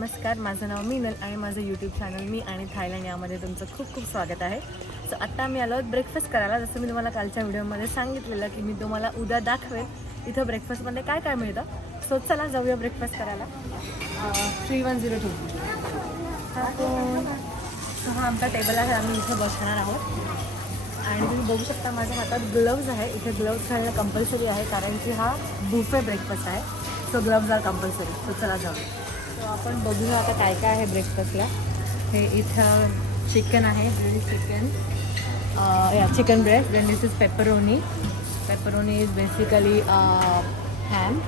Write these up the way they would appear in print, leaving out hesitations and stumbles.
नमस्कार, माझं नाव मीनल आणि माझं यूट्यूब चॅनल मी आणि थायलंड यामध्ये तुमचं खूप खूप स्वागत आहे. सो आत्ता मी आलो ब्रेकफास्ट करायला. जसं मी तुम्हाला कालच्या व्हिडिओमध्ये सांगितलेलं की मी तुम्हाला उद्या दाखवेल इथं ब्रेकफास्टमध्ये काय काय मिळतं. सो चला जाऊया ब्रेकफास्ट करायला. 3102 हा आमचा टेबल आहे. आम्ही इथे बसणार आहोत आणि तुम्ही बघू शकता माझ्या हातात ग्लव्ज आहे. इथे ग्लव्ज घालणं कंपल्सरी आहे कारण की हा बुफे ब्रेकफास्ट आहे. So gloves are compulsory. So चला जाऊ. सो आपण बघूया आता काय काय आहे ब्रेकफास्टला. हे इथं चिकन आहे, grilled chicken, chicken breast. Then this is pepperoni. Pepperoni is basically ham.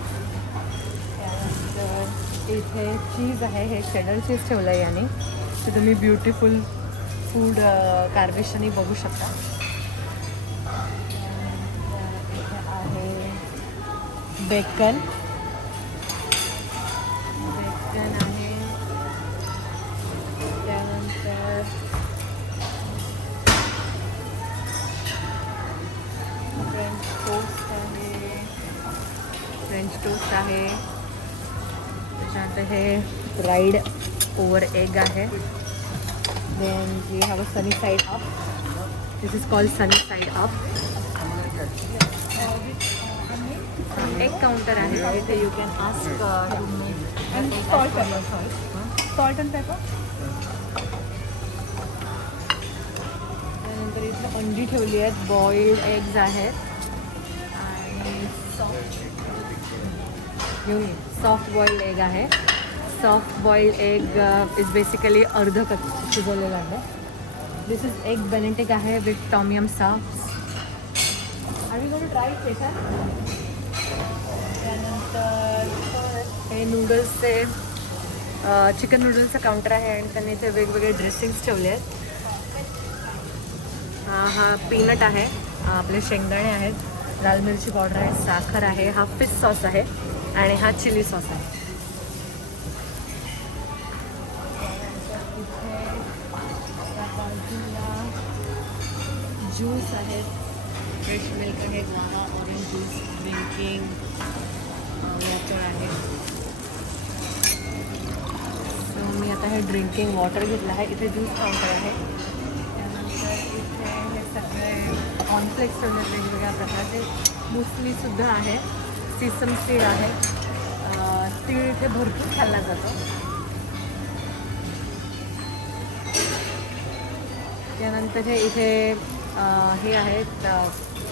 त्यानंतर इथे चीज आहे. हे शेडर चीज ठेवलं आहे याने. तर तुम्ही ब्युटिफुल फूड कार्वेशनही बघू शकता. इथे आहे बेकन. बेकन आहे. त्यानंतर फ्रेंच टोस्ट आहे. फ्रेंच टोस्ट आहे. त्याच्यानंतर हे फ्राईड ओव्हर एग आहे. Then we have a sunny side up. This is called sunny side up. Egg counter आहे. इथे you can ask to make and salt pepper. Salt and pepper. त्यानंतर इथे अंडी ठेवली आहेत. बॉइल्ड एग्ज आहेत आणि सॉफ्ट बॉइल्ड एग आहे. Soft boiled egg is basically अर्ध शिजवलेलं आहे. दिस इज एग बेनेटिक आहे विथ टॉमियम सॉस. आम्ही गोइंग टू ट्राय स्पेशल. त्यानंतर हे नूडल्सचे चिकन नूडल्सचं काउंटर आहे आणि त्यांनी इथे वेगवेगळे ड्रेसिंग्स ठेवले आहेत. हा पीनट आहे. आपले शेंगदाणे आहेत. लाल मिरची पावडर आहे. साखर आहे. हा फिश सॉस आहे आणि हा चिली सॉस आहे. ज्यूस आहेत. फ्रेश मिल्क आहे. गावा ऑरेंज ज्यूस ड्रिंकिंग वॉटर आहे. सो मी आता हे ड्रिंकिंग वॉटर घेतलं आहे. इथे ज्यूस काउंटर आहे. त्यानंतर इथे हे सगळे कॉर्नफ्लेक्स ठेवले वेगवेगळ्या प्रकारचे. मुसलीसुद्धा आहे. सिसम सीड आहे. तीळ इथे भरपूर खाल्ला जातो. त्यानंतर हे इथे हे आहेत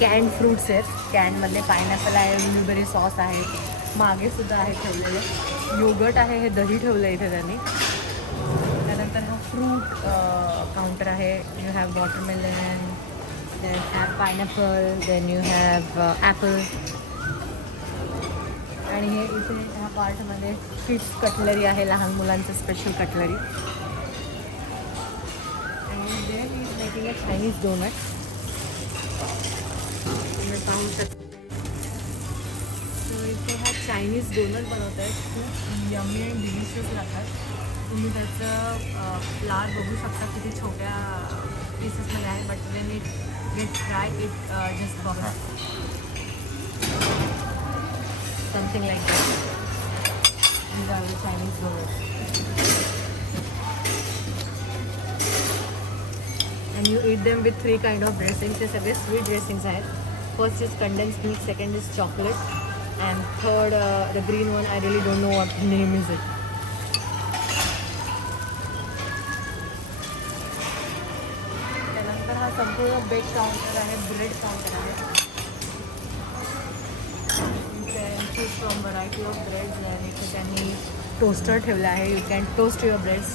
कॅन्ड फ्रूट्स आहेत. कॅनमधले पायनॅपल आहे. ब्लूबेरी सॉस आहे. मागेसुद्धा आहे ठेवलेले. योगर्ट आहे. हे दही ठेवलं आहे इथे त्यांनी. त्यानंतर हा फ्रूट काउंटर आहे. You have watermelon, then have pineapple, then you have apple. आणि हे इथे ह्या पार्टमध्ये फिश कटलरी आहे. लहान मुलांचं स्पेशल कटलरी. आणि then is making a Chinese donut. तुम्ही पाहू शकता. सो इथे हा चायनीज डोनट बनवत आहेत. खूप यम्मी आणि डिलिशियस लागतात. तुम्ही त्याचं फ्लावर बघू शकता किती छोट्या पीसेसमध्ये आहे. But when it get fry it just बघा something like that. these are the Chinese donuts. And you eat them with 3 kind of dressings. ते सगळे स्वीट ड्रेसिंग्स आहेत. First is condensed milk, second is chocolate, and third the green one I really don't know what name is it. त्यानंतर हा संपूर्ण bake counter आहे. Bread counter आहे. Choose from variety of breads. आणि इथे त्यांनी toaster ठेवलं आहे. You can toast your breads.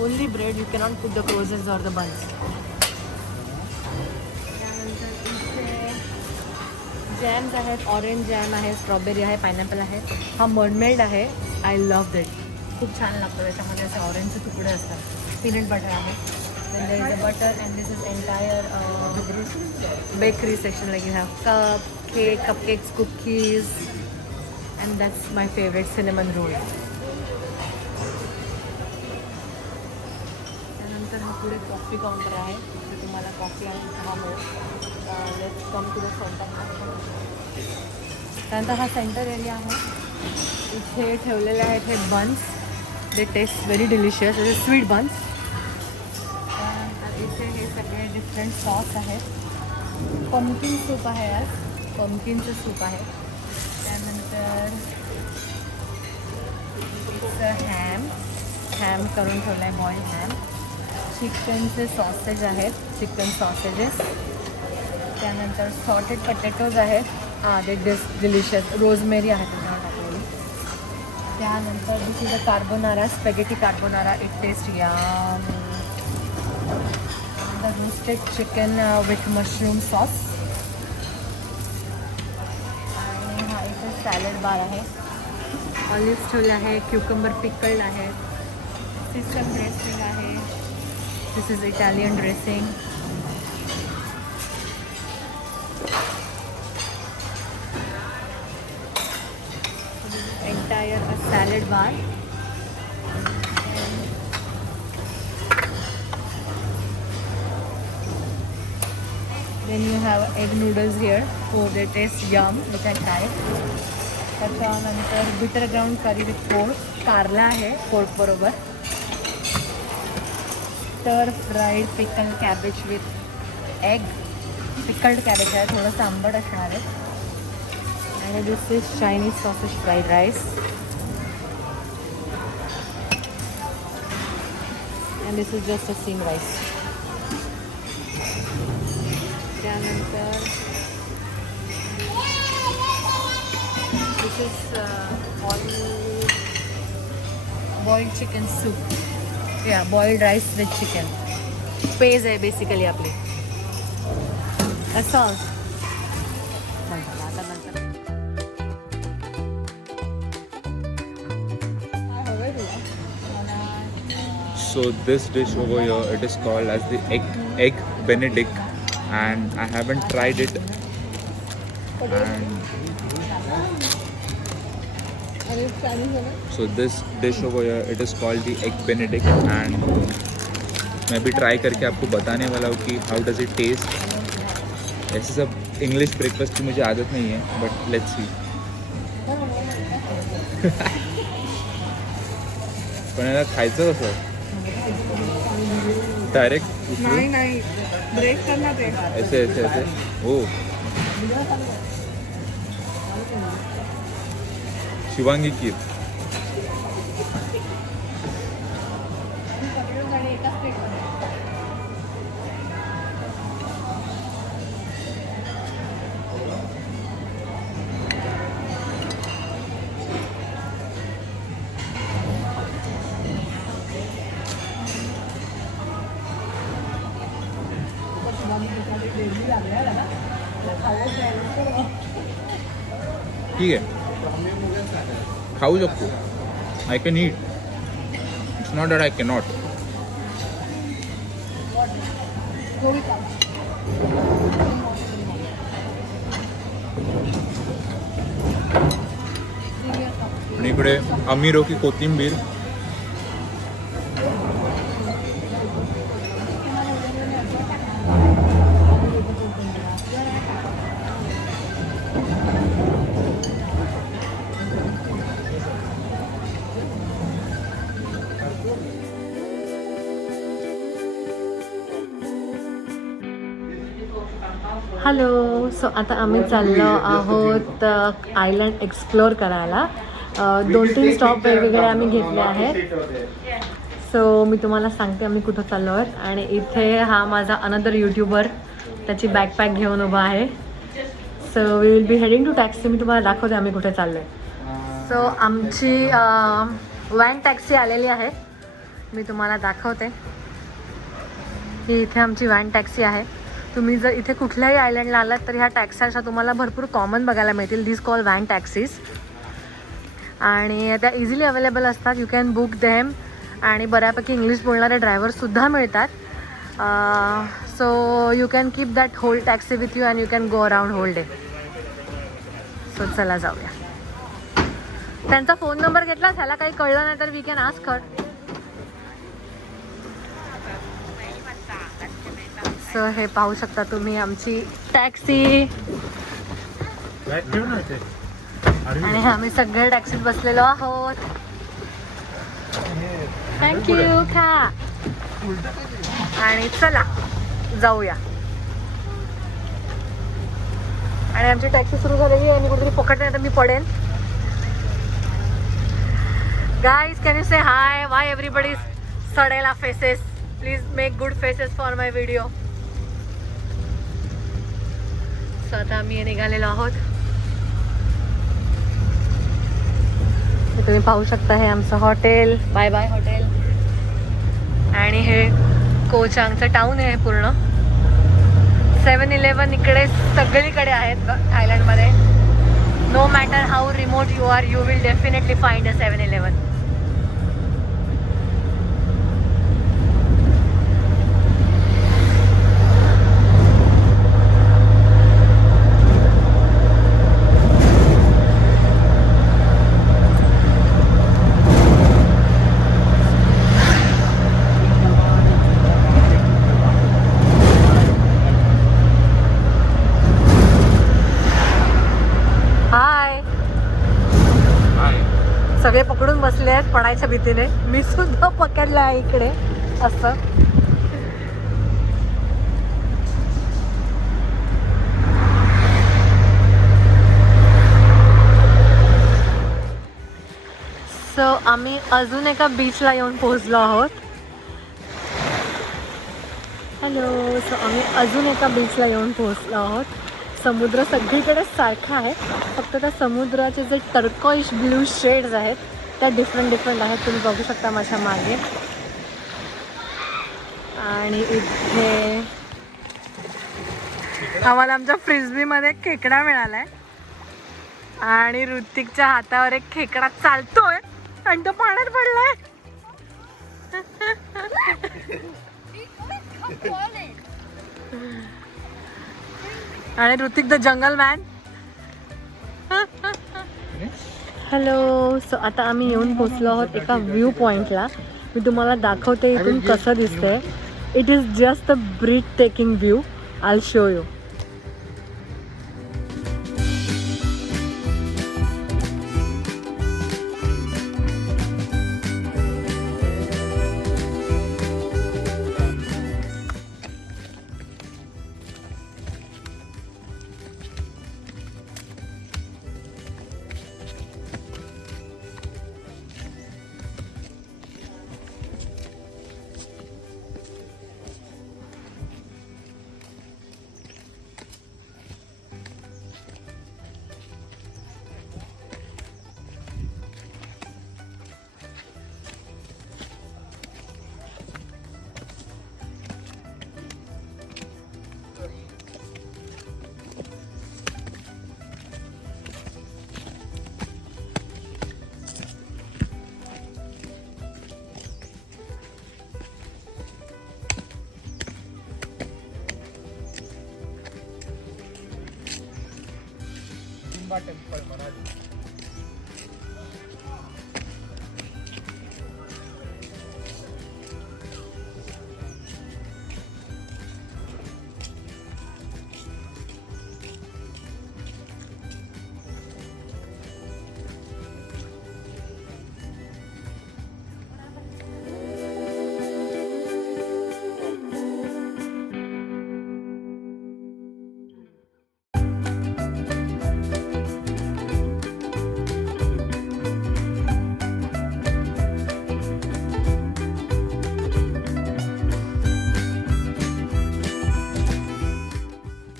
Only bread. You cannot put the closes or the buns. त्यानंतर इथे जॅम्स आहेत. ऑरेंज जॅम आहे. स्ट्रॉबेरी आहे. पायनॅपल आहे. हा मडमेल्ड आहे. I love that. खूप छान लागतं. त्याच्यामध्ये असे ऑरेंजचे तुकडे असतात. पीनट बटर आहे. Then there is a butter and this is entire bakery section. Like you have cupcakes, cookies, and that's my favourite cinnamon roll. त्यानंतर हा पुढे कॉफी काउंटर आहे. तिथे तुम्हाला कॉफी आणि चहा मिळेल. Let's come to the center. त्यानंतर हा सेंटर एरिया आहे. इथे ठेवलेले आहेत हे buns. They taste very delicious. Sweet buns. इथे हे सगळे डिफरंट सॉस आहेत. पम्किन सूप आहे आज. पम्किनचं सूप आहे. त्यानंतर हॅम करून ठेवलं आहे. Boiled ham. चिकनचे सॉसेज आहेत. Chicken sausages. त्यानंतर सॉटेड पटॅटोज आहेत. ते डिलिशियस. रोजमेरी आहे त्याच्यावर टाकलेली. त्यानंतर this is a carbonara. Spaghetti carbonara. It taste yum. The roasted chicken with mushroom sauce. आणि हा इथे सॅलड बार आहे. ऑलिव्ह ठेवले आहे. क्युकंबर पिकल्ड आहे. सिसम ड्रेसिंग आहे. This is Italian dressing. Entire a salad bar. Then you have egg noodles here. Oh, they taste yum. You can try it. त्याच्यानंतर bitter ground curry with pork. कारला आहे pork बरोबर. Stir fried pickle cabbage with egg. Pickled cabbage आहे. थोडंसं आंबट असणार आहे. आणि this is Chinese sausage fried rice. And this is just a steam rice. त्यानंतर this is boiled chicken soup. या बॉइल्ड राईस विथ चिकन. पेज आहे बेसिकली आपली. असं So this dish over here, it is called as the egg Benedict, and I haven't tried it. And so this dish over here, it is called the egg Benedict, and मैं भी try करके आपको बताने वाला हूँ कि हाउ does it taste. ऐसे सब English breakfast की मुझे आदत नहीं है, बट लेट्स सी. पण याला खायचं कसं? डायरेक्ट नाही ब्रेक करना ते. ऐसे ऐसे ऐसे. ओ शिवांगी की ठीक आहे. खाऊ शकतो. I can eat. It's not that I can not. आणि इकडे अमिरो की कोथिंबीर. हॅलो. सो आता आम्ही चाललो आहोत आयलंड एक्सप्लोअर करायला. 2-3 स्टॉप वेगवेगळे आम्ही घेतले आहेत. सो मी तुम्हाला सांगते आम्ही कुठं चाललो आहोत. आणि इथे हा माझा अनदर यूट्यूबर त्याची बॅकपॅक घेऊन उभा आहे. So we will be heading to taxi. मी तुम्हाला दाखवते आम्ही कुठे चाललो आहे. सो आमची व्हॅन टॅक्सी आलेली आहे. मी तुम्हाला दाखवते ही इथे आमची व्हॅन टॅक्सी आहे. तुम्ही जर इथे कुठल्याही आयलंडला आलात तर ह्या टॅक्सी अशा तुम्हाला भरपूर कॉमन बघायला मिळतील. This call van taxis. आणि त्या इझिली अवेलेबल असतात. You can book them. आणि बऱ्यापैकी इंग्लिश बोलणारे ड्रायव्हरसुद्धा मिळतात. So you can keep that whole taxi with you and you can go around whole day. So चला जाऊया. त्यांचा फोन नंबर घेतला. ह्याला काही कळलं नाही तर we can ask her. So हे पाहू शकता तुम्ही आमची टॅक्सी. आणि आम्ही सगळे टॅक्सीत बसलेलो आहोत. थँक्यू खा. आणि चला जाऊया. आणि आमची टॅक्सी सुरू झालेली आहे आणि कुठेतरी पकडते तर मी पडेल. Guys can you say hi. Why everybody सडेला faces. Please make good faces for my video. So आता आम्ही निघालेलो आहोत. तुम्ही पाहू शकता हे आमचं हॉटेल. Bye bye hotel. आणि हे कोचांगचं टाऊन आहे पूर्ण. 7-Eleven इकडे सगळीकडे आहेत थायलंडमध्ये. No matter how remote you are, you will definitely find a 7-Eleven. सगळे पकडून बसले आहेत पडायच्या भीतीने. मी सुद्धा पकडलं आहे इकडे असं. सो आम्ही अजून एका बीचला येऊन पोहोचलो आहोत. हॅलो. सो आम्ही अजून एका बीचला येऊन पोहोचलो आहोत. समुद्र सगळीकडे सारखा आहे, फक्त त्या समुद्राचे जे टर्कोइश ब्लू शेड्स आहेत त्या डिफरंट आहेत. तुम्ही बघू शकता माझ्या मागे. आणि इथे आम्हाला आमच्या फ्रिस्बीमध्ये खेकडा मिळालाय आणि ऋतिकच्या हातावर एक खेकडा चालतोय आणि तो पाण्यात पडलाय. आणि Hrithik the jungle man. Hello. So आता आम्ही येऊन पोचलो आहोत एका व्ह्यू पॉइंटला. मी तुम्हाला दाखवते इथून कसं दिसतंय. It is just a breathtaking view. I show you. Temple Manali.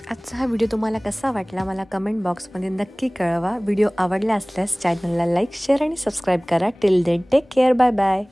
आजचा हा व्हिडिओ तुम्हाला कसा वाटला मला कमेंट बॉक्समध्ये नक्की कळवा. व्हिडिओ आवडला असल्यास चॅनलला लाईक, शेअर आणि सबस्क्राईब करा. Till then take care. Bye bye.